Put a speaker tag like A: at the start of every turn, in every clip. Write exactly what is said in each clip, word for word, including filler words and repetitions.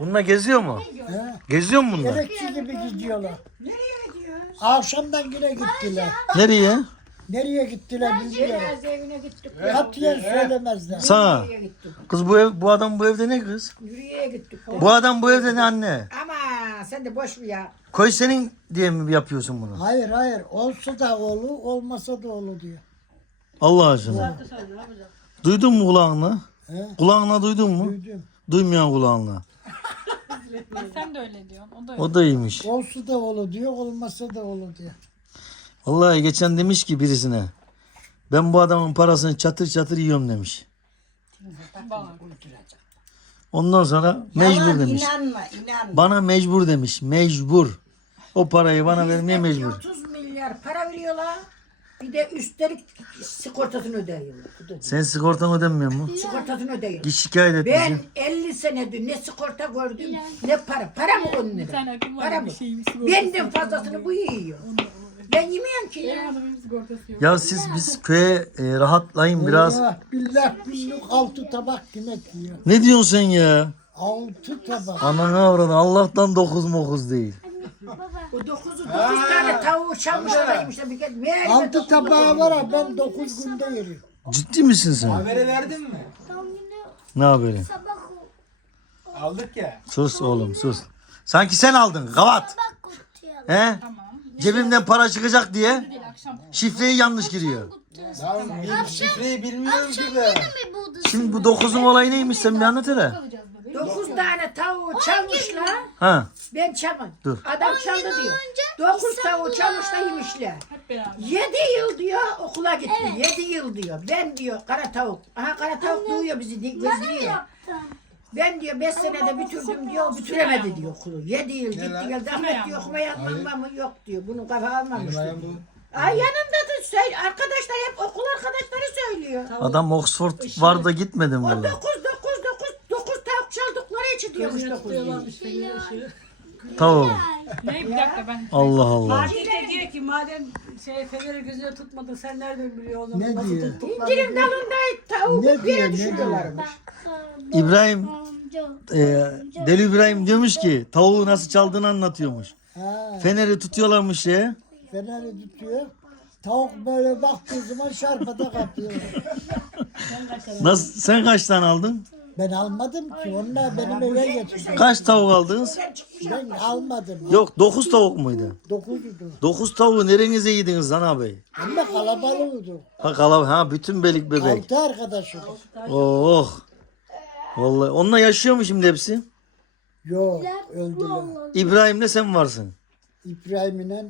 A: Bununla geziyor mu?
B: He?
A: Geziyor mu bunlar?
B: Gerekçi gibi gidiyorlar.
C: Nereye gidiyor?
B: Akşamdan yine gittiler.
A: Nereye?
B: Nereye gittiler bilmiyorum.
C: Cenaze evine gittik.
B: Katiyen söylemezler.
A: Sana.
C: Yürüyeye gittik.
A: Kız bu ev, bu adam bu evde ne kız?
C: Yürüyeye gittik.
A: Bu adam bu evde ne anne?
C: Ama sen de boş ver ya.
A: Koy senin diye mi yapıyorsun bunu?
B: Hayır hayır. Olsa da oğlu, olmasa da oğlu diyor.
A: Allah aşkına. Duydun mu kulağınla?
B: He?
A: Kulağınla duydun mu?
B: Duydum.
A: Duymayan kulağınla.
D: Sen de öyle diyorsun. O da öyle.
A: O da iyiymiş.
B: Olsa da oğlu diyor, olmasa da oğlu diyor.
A: Vallahi geçen demiş ki birisine. Ben bu adamın parasını çatır çatır yiyorum demiş. Ondan sonra mecbur demiş.
C: İnanma inanma.
A: Bana mecbur demiş. Mecbur. O parayı bana vermeye mecbur.
C: otuz milyar para veriyorlar. Bir de üstelik sigortasını ödeyiyorlar. Bu da-
A: Sen sigortan ödemiyor mu?
C: Sigortasını ödeyiyorlar.
A: Git şikayet et
C: Ben
A: bizi.
C: elli senedir ne sigorta gördüm ne para. Para mı onun
D: Bir tane
C: lira?
D: akım
C: Para
D: var
C: mı?
D: bir şeyin sigortası.
C: Benden fazlasını bu yiyor. Ben yemiyorum ki ya.
D: Benim adamın sigortası yok.
A: Ya siz biz köye e, rahatlayın biraz.
B: Allah billah billah altı tabak yemek yiyor.
A: Ne diyorsun sen ya?
B: Altı tabak.
A: Ananı avradın. Allah'tan dokuz mokuz değil.
C: O dokuzu dokuz tane tavuğu çalmışlar yemişler. Bir kez meğer
B: Altı tabağı var ha ben dokuz günde yerim.
A: Ciddi misin sen?
E: Haberi verdin mi?
A: Ne haberi?
E: Aldık ya.
A: Sus oğlum sus. Sanki sen aldın. Kavat. He? Cebimden para çıkacak diye şifreyi yanlış giriyor.
E: Ya bil- şifreyi bilmiyorum ki ben.
A: Şimdi bu dokuzun olayı neymiş sen bir anlat hele.
C: dokuz tane tavuğu çalmışlar.
A: Ha.
C: Ben çalmadım.
A: Dur.
C: Adam çaldı diyor. dokuz tavuğu çalmışlar yemişler.
D: Hep beraber.
C: yedi yıl diyor okula gittim. yedi yıl diyor. Ben diyor kara tavuk. Aha kara tavuk duyuyor bizi di- gözlüyor. Ben diyor beş senede bitirdim diyor. O bitiremedi diyor okulu. yedi yıl gitti
E: lan?
C: geldi. Ahmet diyor okuma yazmam mı yok diyor. Bunu kafa almamış
E: Benim ayağım
C: diyor.
E: bu.
C: Ay yanında da söyle. Arkadaşlar hep okul arkadaşları söylüyor.
A: Adam Oxford var da gitmedim
C: O
A: valla.
C: dokuz dokuz dokuz dokuz tavuk çaldıkları için diyormuş dokuz yıl.
A: Tamam.
D: Ne bir dakika ben.
A: Allah Allah.
F: Fatih de diyor ki madem şey feneri gözüne tutmadın sen nereden biliyorsun?
B: Ne
F: Nasıl
B: diyor?
F: tuttuklarını
C: İncirin
F: diyor.
C: dalında tavuğu
B: Ne diyor,
C: bir yere
B: ne
C: düşürüyorlarmış.
A: İbrahim e, Deli İbrahim diyormuş ki tavuğu nasıl çaldığını anlatıyormuş.
B: Ha,
A: Feneri tutuyorlarmış şeye.
B: feneri tutuyor. Tavuk böyle baktığı zaman şarpata kapıyor.
A: Nasıl, sen kaç tane aldın?
B: Ben almadım ki. Onlar benim eve getirdi.
A: Kaç tavuk aldınız?
B: Ben almadım.
A: Yok dokuz tavuk muydu?
B: Dokuzdu.
A: Dokuz tavuğu nerenize yediniz lan abi?
B: Ama kalabalıktı.
A: Ha kalav ha bütün belik bebek.
B: Altı arkadaşıydı.
A: Oh. Vallahi onunla yaşıyor mu şimdi hepsi?
B: Yok öldüler.
A: İbrahim'le sen varsın.
B: İbrahim'le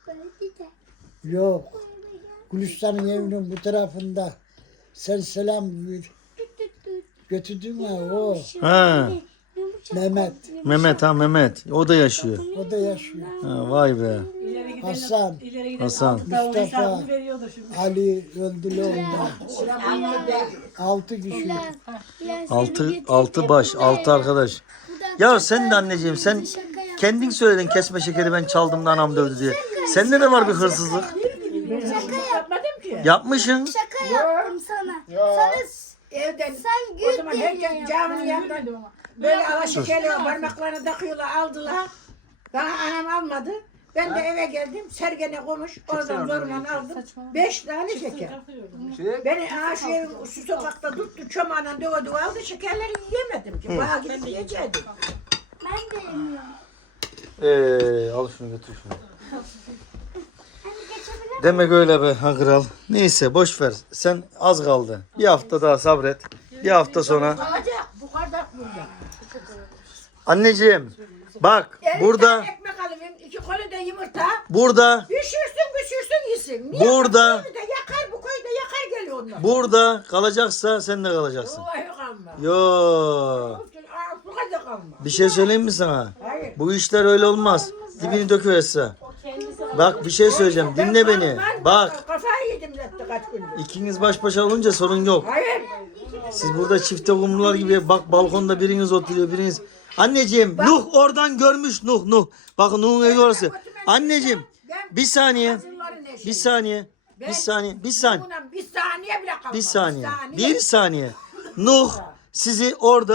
B: yok. Gülistan'ın evinin bu tarafında. Sen selam ver. Götürdün mü o?
A: Ha.
B: Mehmet.
A: Mehmet ha Mehmet. O da yaşıyor.
B: O da yaşıyor.
A: Ha, vay be.
F: İleri giden,
B: Hasan,
F: ileri giden
A: Hasan.
F: altı tavuğun
B: Mustafa.
F: hesabını veriyordu şimdi.
B: Ali öldüler onda. Altı kişi.
A: Altı, altı baş, altı arkadaş. Ya sen de anneciğim sen kendin söyledin kesme şekeri ben çaldım da anam dövdü diye. Sende de var bir hırsızlık.
C: Yapmadım ki.
A: Yapmışsın.
G: Şaka yaptım sana. Sana
C: Evden
G: sen
C: o
G: gül
C: zaman
G: diye
C: herkes
G: yaptım.
C: caminin yanından böyle alaşı geliyor parmaklarını takıyorlar aldılar. Daha anam almadı. Ben de eve geldim. Sergene konuş. Oradan zorla aldım. Beş tane şeker. Beni aha şu evin şu sokakta tuttu. Çomağına döve döve aldı. Şekerleri yiyemedim ki. Bayağı gidip yiyecektim.
G: Ben de yemiyorum.
A: Eee al şunu götür şunu.
G: Hani geçebilir
A: Demek öyle be ha kral. Neyse boş ver. Sen az kaldı. Bir hafta daha sabret. Bir hafta sonra.
C: Alacak. Bu kadar burada.
A: Anneciğim bak
C: Elli
A: burada
C: tane ekmek alayım. iki kolu da yumurta.
A: burada
C: Pişirsin pişirsin yesin. Niye
A: Burada-
C: Bu köyü de yakar bu köyü de yakar geliyor onlar.
A: burada kalacaksa sen de kalacaksın.
C: Vallahi kalma.
A: Yo.
C: Aa, Bu kadar kalma.
A: Bir şey söyleyeyim mi sana?
C: Hayır.
A: Bu işler öyle olmaz. Dibini döküverse. Bak bir şey söyleyeceğim. Dinle beni. Bak.
C: Kafayı yedim zaten kaç gündür.
A: İkiniz baş başa olunca sorun yok.
C: Hayır.
A: Siz burada çifte kumrular gibi bak balkonda biriniz oturuyor biriniz. Anneciğim Nuh oradan görmüş Nuh Nuh. Bakın Nuh'un evi orası. Anneciğim bir saniye. Bir saniye. Bir saniye. Bir saniye.
C: Buna bir saniye bile kalmaz.
A: Bir saniye. Bir saniye. Nuh sizi orada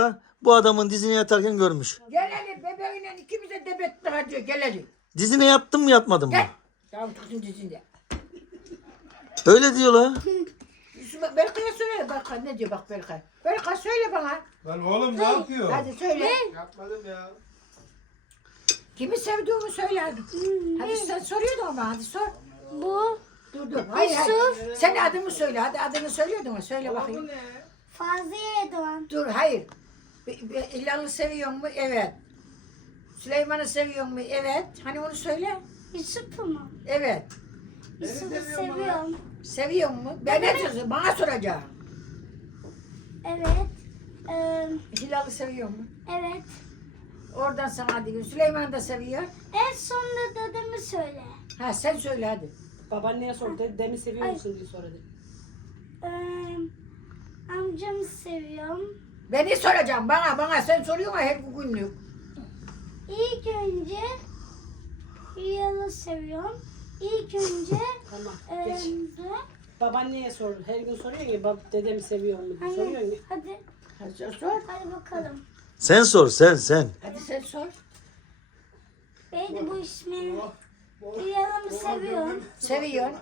A: bu adamın dizine yatarken görmüş.
C: Gel hele bebeğinle ikimize debet daha diyor. Gel hele.
A: Dizine yattın mı yatmadın mı?
C: Gel. Tamam tutun dizinde.
A: Öyle diyorlar.
C: Yusuf Berkay'a söyle. Berkay ne diyor bak Berkay. Berkay söyle bana.
E: Lan oğlum ne yapıyor?
C: Hadi söyle.
E: Yapmadım ya.
C: Kimi sevdiğimi söyle hadi. Hadi sen soruyordun ama hadi sor.
G: Bu
C: Dur dur. Hayır hayır. Sen adımı söyle. Hadi adını söylüyordun ama söyle bakayım.
G: Fazlı'ya Erdoğan.
C: Dur hayır. Be- be- İlhan'ı seviyor mu? Evet. Süleyman'ı seviyor mu? Evet. Hani onu söyle.
G: Yusuf'u mu?
C: Evet.
G: Yusuf'u seviyorum.
C: Seviyor mu? Ben ne diyorsun? Bana soracağım.
G: Evet. Ee,
C: Hilal'ı seviyor mu?
G: evet.
C: Oradan sana diyeyim. Süleyman'ı da seviyor.
G: En sonunda dedemi söyle.
C: Ha sen söyle hadi.
F: Babaanneye sor. Dedemi seviyor musun diye soradı.
G: Ee, amcamı seviyorum.
C: Beni soracağım. Bana bana sen soruyorsun her günlük.
G: İlk önce Hilal'ı seviyorum. İlk önce
F: Tamam.
G: ee,
F: Geç.
G: de-
F: Babaanneye sor. Her gün soruyor ya bab dedemi seviyor mu diye soruyor ya.
G: hadi, hadi,
C: Hadi sor.
G: hadi bakalım.
A: Sen sor sen sen.
C: Hadi sen sor.
G: Neydi bu ismi? Hilal'ımı seviyorum.
C: Seviyorsun.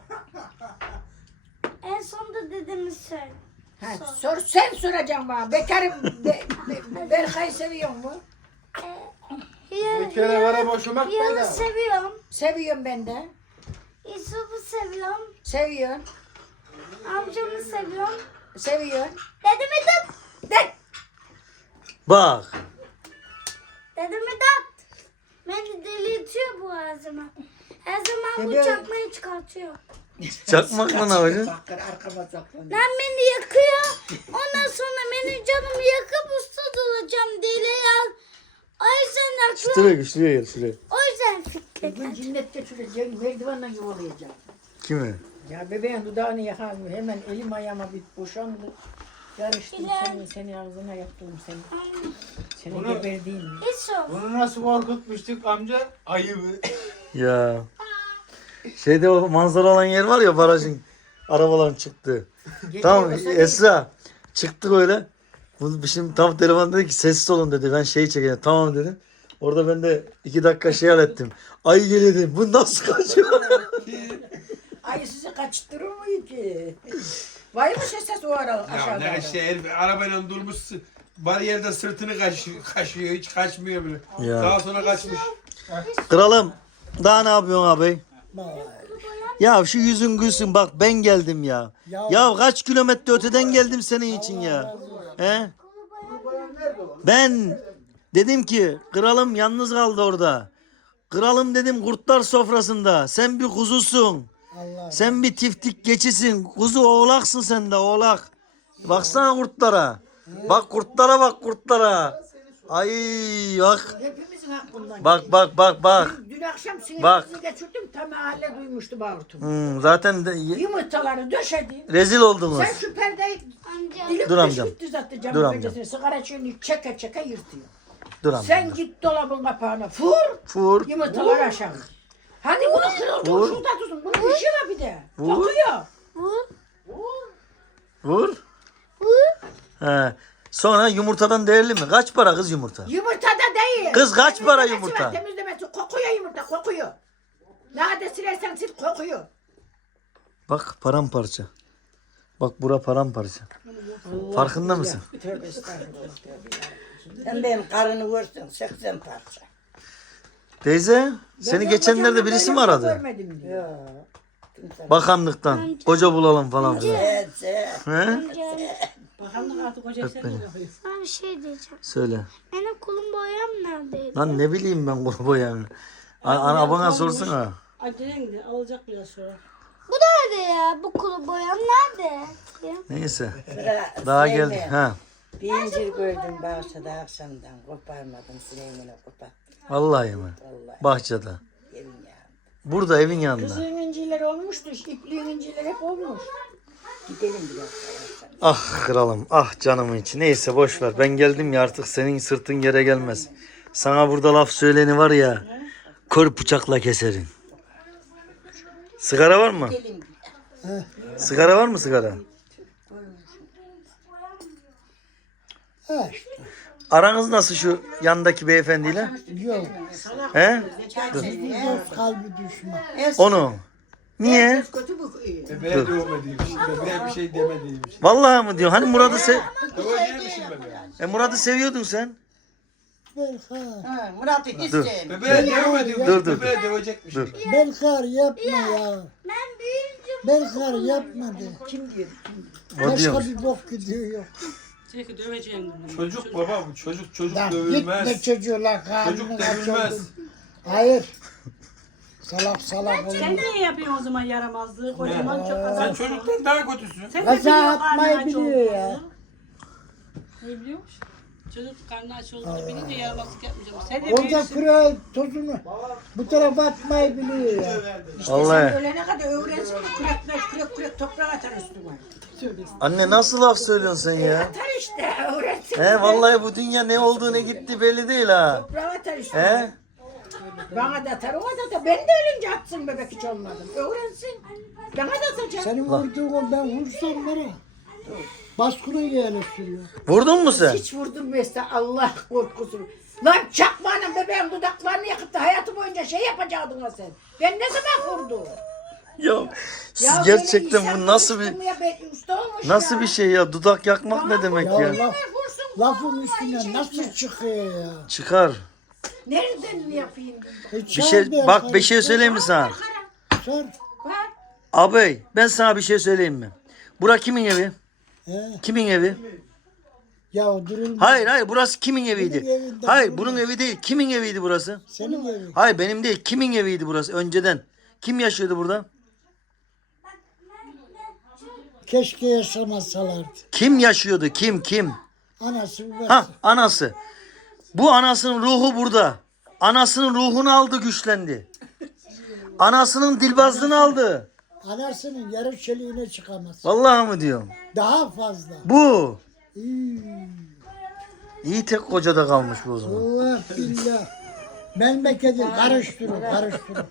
G: En sonunda dedemi söyle.
C: Ha, sor sen soracaksın bana. Bekarım. Be, be, Berkay'ı seviyor mu?
G: Hilal,
E: Bir kere vere boşumak
G: Hilal'ı
E: bedava.
G: seviyorum.
C: Seviyorum ben de.
G: Yusuf'u seviyorum.
C: Seviyorsun.
G: Amcamı seviyorum.
C: Seviyorsun.
G: Dedemi de
C: De.
A: Bak.
G: dedemi de beni delirtiyor bu her zaman. Her zaman bu
C: Dede-
G: çakmayı çıkartıyor.
A: Çakmak mı ne yapacaksın?
C: Bakır arkama saklanıyor.
G: Lan beni yakıyor. Ondan sonra benim canımı yakıp usta olacağım deli ya. O yüzden aklı.
A: Şuraya şuraya gel şuraya.
G: O yüzden fikret.
C: Bugün cinnet geçireceğim. Merdivenle yuvalayacağım.
A: Kimi?
C: Ya bebeğin dudağını yakamıyor. Hemen elim ayağıma bir boşandı. Yarıştım
G: Hilal.
C: seni, seni ağzına yaptım seni.
G: Aynen.
C: Seni
E: Bunu-
C: geberdiğim.
G: Yusuf.
E: Bunu nasıl korkutmuştuk amca? Ayıbı.
A: Ya. Şeyde o manzara olan yer var ya barajın arabaların çıktığı. Tamam Esra çıktık öyle. Bu şimdi tam telefon dedi ki sessiz olun dedi. Ben şeyi çekeceğim. Tamam dedim. Orada ben de iki dakika şey hallettim. Ay geliyor dedim. Bu nasıl kaçıyor?
C: Ay sizi kaçtırır mı ki? Var mı ses o ara
H: Ya
C: aşağıda?
H: ne işte herif arabayla durmuş bariyerde sırtını kaşıyor, kaşıyor hiç kaçmıyor bile.
A: Ya.
H: Daha sonra kaçmış.
A: Kralım daha ne yapıyorsun abi?
B: Vay.
A: Ya şu yüzün gülsün bak ben geldim ya.
B: Ya-
A: Ya kaç kilometre öteden geldim senin için ya. He? Ben dedim ki kralım yalnız kaldı orada. Kralım dedim kurtlar sofrasında. Sen bir kuzusun.
B: Allah.
A: Sen bir tiftik geçisin. Kuzu oğlaksın sen de oğlak. Baksana kurtlara. Bak kurtlara bak kurtlara. Ay bak.
C: Hepimizin hakkından.
A: Bak bak bak bak.
C: Dün, dün akşam
A: Bak.
C: sinirimizi geçirdim. Tam mahalle duymuştu bağırtım.
A: Hmm, zaten de, ye-
C: Yumurtaları döşedim.
A: rezil oldunuz.
C: Sen şu perdeyi
G: Amca.
C: dilip
A: Dur amcam.
C: gitti zaten
A: Dur
C: camın
A: amcam.
C: penceresine. Sigara çöğünü çeke çeke yırtıyor.
A: Dur amca.
C: Sen git dolabın kapağına vur.
A: Vur.
C: Yumurtaları aşağı. Hani bunu kırıldı.
A: Vur.
C: Şurada tutun. Bunun işi var bir de.
A: Vur.
C: Bakıyor.
G: Vur.
A: Vur.
G: Vur.
A: He. Sonra yumurtadan değerli mi? Kaç para kız yumurta?
C: Yumurta da değil.
A: Kız kaç para
C: Temizlemesi
A: yumurta?
C: var, Temizlemesi. Kokuyor yumurta. Kokuyor. Nerede silersen sil kokuyor.
A: Bak paramparça. Bak bura paramparça. Farkında mısın?
C: Tövbe estağfurullah. Tövbe. Sen benim karını vursun. seksen parça.
A: Teyze seni
C: Ben
A: geçenlerde
C: kocanı
A: birisi
C: böyle
A: mi aradı?
C: Görmedim diyor.
A: Bakanlıktan. Koca bulalım falan filan.
C: Evet,
A: He?
G: Amca.
F: Bakanlık artık hoca işlerine bakıyor.
G: Sana bir şey diyeceğim.
A: Söyle.
G: Benim kulum boyam neredeydi?
A: Lan ne bileyim ben grubu yani. Ana bana sorsana.
F: Acelen de alacak biraz sonra.
G: Bu nerede ya? Bu kulu boyam nerede? Ya.
A: Neyse. Daha geldik. Ha.
C: Bir incir gördüm bahçede akşamdan. Koparmadım Süleyman'a koparttım.
A: Vallahi mi?
C: Vallahi
A: Bahçede.
C: evin yanında.
A: Burada evin yanında.
C: Kızığın incileri olmuştu. İpliğin incileri hep olmuş. Gidelim biraz daha.
A: Ah kralım, ah canımın içi. Neyse boş ver. Ben geldim ya artık senin sırtın yere gelmez. Sana burada laf söyleni var ya. Kör bıçakla keserim. Sigara var mı? Sigara var mı sigara?
B: Ha işte.
A: Aranız nasıl şu yandaki beyefendiyle?
B: Yok.
A: He?
B: Dost kalbi düşman.
A: Onu. Niye?
H: Bebeğe dövmediğim için. Bebeğe bir şey demediğim için.
A: Vallahi mı diyor? Hani Murat'ı sev...
H: Döveceğimişim bebeğe.
A: E Murat'ı seviyordun sen.
B: Belkar.
I: Murat'ı hiç
A: Dur.
I: sevmiyorum.
H: Bebeğe dövmediğim
A: Dur,
H: için.
A: dur.
H: Bebeğe dövecekmişim.
A: Dur.
B: Belkar yapma ya.
G: Ben büyüyünce
B: Belkar yapmadı.
C: Kim diyor?
A: O
B: Başka
A: diyormuş.
B: bir bok gidiyor yok.
F: Çekil döveceğim.
H: Çocuk baba bu çocuk çocuk
B: Lan gitme
H: dövülmez.
B: çocuğla
H: Çocuk
B: karnını
H: dövülmez.
B: kaçırdın. Hayır. Salak salak olur.
F: Sen niye yapıyorsun o zaman yaramazlığı? Kocaman çok
H: Sen
F: azar.
H: çocuktan daha kötüsün.
F: Sen de
B: Kaza
F: biliyorsun
B: atmayı
F: karnı aç
B: biliyor ya.
F: olduğunu.
D: Ne biliyormuş?
F: Çocuk karnı aç olduğunu bilince yaramazlık yapmayacağım. Sen de
B: Orada
F: büyüksün.
B: kıra tozunu bu tarafa atmayı biliyor ya.
A: Vallahi.
C: Ölene kadar öğrensin. Kürekler kürek kürek toprak atar üstüme.
A: Anne nasıl laf söylüyorsun sen ya?
C: Atar işte öğrensin.
A: He vallahi bu dünya ne olduğu ne gitti belli değil ha.
C: Toprak atar işte.
A: He?
C: Bana da atar, ona da atar. Ben de ölünce atsın bebek hiç olmadım. Öğrensin. Bana da atacak.
B: Senin vurduğun ben vursam nereye? Baskını yerleştiriyor.
A: Vurdun mu sen?
C: Hiç vurdum mesela Allah korkusu. Lan çakmağının bebeğin dudaklarını yakıp da hayatı boyunca şey yapacaktın ha sen. Ben ne zaman vurdum?
A: Ya siz
C: Ya
A: gerçekten
C: böyle
A: bu
C: insan
A: nasıl bir
C: konuştum ya, ben usta olmuş
A: nasıl
C: ya.
A: bir şey ya? Dudak yakmak ne demek
B: Ya
A: ya?
B: laf, lafın üstüne nasıl çıkıyor ya?
A: Çıkar.
C: Nereden ne yapayım?
B: E,
A: Bir
B: çağır
A: şey
B: bir
A: bak bir şey
B: arkadaş,
A: söyleyeyim mi sana?
B: Sor.
C: Bak.
A: Abi ben sana bir şey söyleyeyim mi? Bura kimin evi?
B: He.
A: Kimin evi?
B: Ya durulma.
A: Hayır hayır burası kimin eviydi?
B: evinde
A: Hayır
B: durma.
A: bunun evi değil. Kimin eviydi burası?
B: Senin evin.
A: Hayır benim değil. Kimin eviydi burası önceden? Kim yaşıyordu burada?
B: Keşke yaşamasalardı.
A: Kim yaşıyordu? Kim kim?
B: Anası babası.
A: Ha anası. Bu anasının ruhu burada. Anasının ruhunu aldı güçlendi. Anasının dilbazlığını aldı.
B: Anasının yarı çeliğine çıkamaz.
A: Vallahi mı diyorum?
B: Daha fazla.
A: Bu.
B: İyi.
A: İyi tek kocada kalmış bu o zaman.
B: Allah billah. Memleketi karıştırın, karıştırın.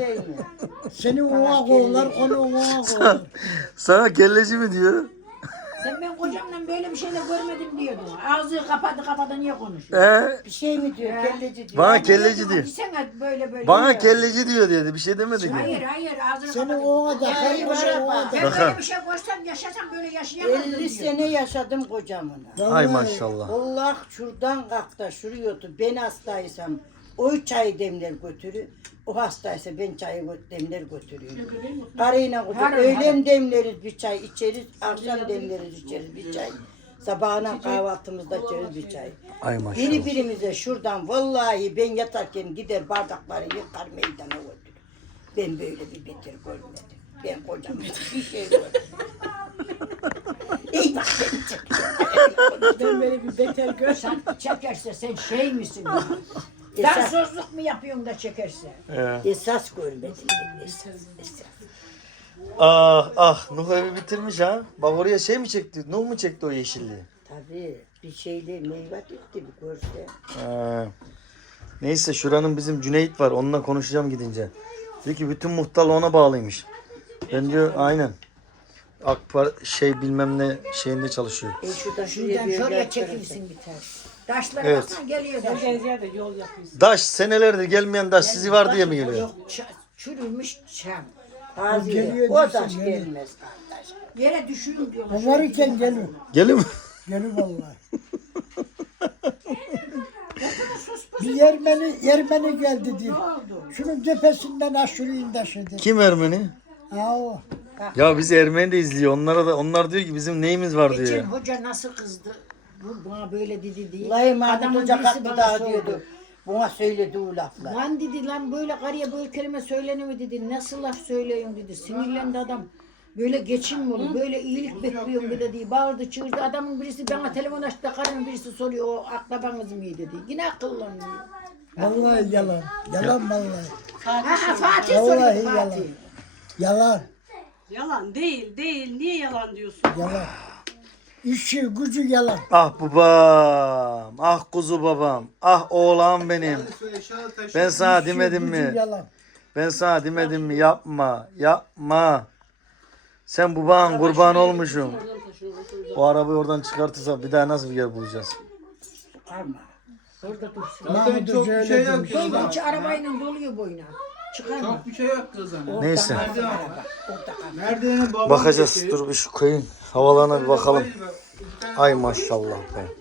B: Seni ona koyarlar, onu ona koyarlar.
A: Sana kelleci mi diyor?
C: Sen ben kocamla böyle bir şey de görmedim diyordun. Ağzı kapadı kapadı niye konuşuyor?
A: He?
I: Bir şey mi diyor? Kelleci diyor.
A: Bana kelleci diyor.
C: Sen böyle böyle.
A: Bana
C: diyor.
A: kelleci diyor dedi. Bir şey demedi ki.
C: Hayır hayır ağzını
B: Seni
C: kapadı.
B: ona da
C: Ben böyle bir şey-
B: karıştırın, ona da.
C: Ben
A: Bakar.
C: böyle bir şey koşsam yaşasam böyle yaşayamazdım
I: elli
C: diyor.
I: sene yaşadım kocamla.
A: Ay maşallah.
I: Allah şuradan kalk da şuraya otur. Ben hastaysam o çayı demler götürür. O hastaysa ben çayı gö- demler götürüyorum. Karıyla götür.
C: Harun,
I: Öğlen demleriz bir çay içeriz. Akşam demleriz içeriz bir çay. Sabahına kahvaltımızda içeriz bir çay.
A: Ay maşallah.
I: Birbirimize şuradan vallahi ben yatarken gider bardakları yıkar meydana götürür. Ben böyle bir beter görmedim. Ben kocam bir şey görmedim. İyi bak beni çek.
C: Ben böyle bir beter görsen çekerse sen şey misin ya?
I: Esas,
C: Dansözlük mu yapıyorsun da çekerse?
I: esas görmedim. Esas, esas.
A: Ah ah Nuh evi bitirmiş ha. Bak oraya şey mi çekti? Nuh mu çekti o yeşilliği?
I: Tabii bir şeyle meyve gitti bir görse.
A: Ha. Neyse şuranın bizim Cüneyt var. Onunla konuşacağım gidince. Diyor ki bütün muhtarlığı ona bağlıymış. Ben diyor aynen. Akpar şey bilmem ne şeyinde çalışıyor.
I: E şuradan şuraya
C: Şuradan
I: bir
C: şöyle
I: yerler
C: çekilsin biter. Taşlara
A: Evet.
C: baksana geliyor taş.
F: Herkes yerde yol yapıyorsun.
A: Daş senelerdir gelmeyen daş sizi var diye mi geliyor?
C: Yok ç- çürümüş çam.
I: Taziye.
B: Geliyor
I: O
B: diyorsun,
I: taş
B: geliyor.
I: gelmez kardeş.
C: Yere düşürüm diyorlar.
B: O varken gelin.
A: Gelir mi?
B: Gelin vallahi. Bir Yermeni, Yermeni geldi diye. Şunun tepesinden aşırıyım taşıdı.
A: Kim Ermeni?
B: Ha o.
A: Ya biz Ermeni de izliyor. Onlara da onlar diyor ki bizim neyimiz var diyor.
C: Geçen
A: ya.
C: hoca nasıl kızdı? Bu bana böyle dedi değil.
I: Vallahi Mahmut
C: Adamın
I: Hoca
C: birisi
I: kalktı
C: bana
I: daha
C: sordu.
I: diyordu. Buna söyledi o laflar.
C: Lan dedi lan böyle karıya böyle kelime söylenir mi dedi. Nasıl laf söylüyorsun dedi. Sinirlendi adam. Böyle geçim mi olur? Böyle iyilik bekliyorum bir dedi. Bağırdı çığırdı. Adamın birisi bana telefon açtı da karının birisi soruyor. O akrabanız mı dedi. Yine akıllanıyor.
B: Vallahi yalan. Yalan vallahi.
C: Ha, ha Fatih
B: Vallahi
C: soruyor
B: yalan.
C: Fatih.
B: Yalan.
F: Yalan değil değil. Niye yalan diyorsun?
B: Yalan. İşi gücü yalan.
A: Ah babam. Ah kuzu babam. Ah oğlan benim. Ben sana
B: İşi
A: demedim
B: gücü
A: mi?
B: Yalan.
A: Ben sana demedim mi? Yapma. Yapma. Sen baban kurban olmuşum. O arabayı oradan çıkartırsak bir daha nasıl bir yer bulacağız?
C: Kalma. Orada dursun.
E: Zaten
B: Mahmut
E: çok
B: Hoca
E: bir şey
B: öyle
E: yok.
B: demiş.
C: Boyun içi arabayla doluyor boyuna. Çıkarma.
E: Çok bir şey yok kızım.
C: Orada
A: Neyse.
C: kalsın araba, orada kalsın.
E: Neredenin babam?
A: Bakacağız.
E: çekiyor.
A: Dur bir şu köyün havalarına bir bakalım.
E: Bir tane-
A: Ay maşallah be.